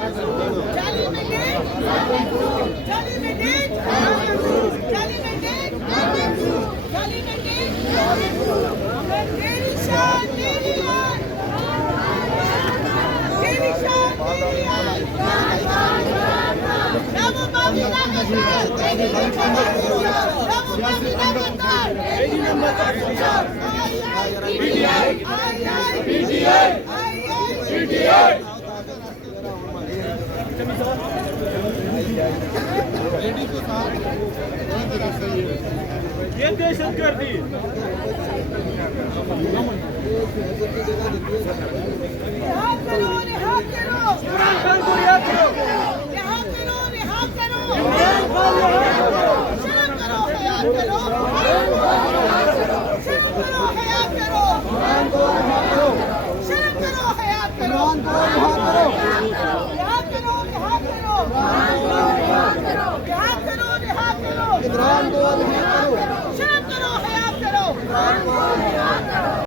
जाली मैंडेट जाली मैंडेट जाली मैंडेट जाली मैंडेट तेरी शान तेरी आन तेरी शान तेरी आन नमो बाबी लगातार तेरी नमो बाबी लगातार तेरी नंबर पीटीआई पीटीआई पीटीआई ये दहशत गर्दी रिहा करो रिहा करो इमरान खान को रिहा करो रिहा करो रिहा करो इमरान खान रिहा करो शर्म करो हया करो शर्म करो हया करो शर्म करो हया करो रिहा करो रिहा करो रिहा करो रिहा करो रिहा करो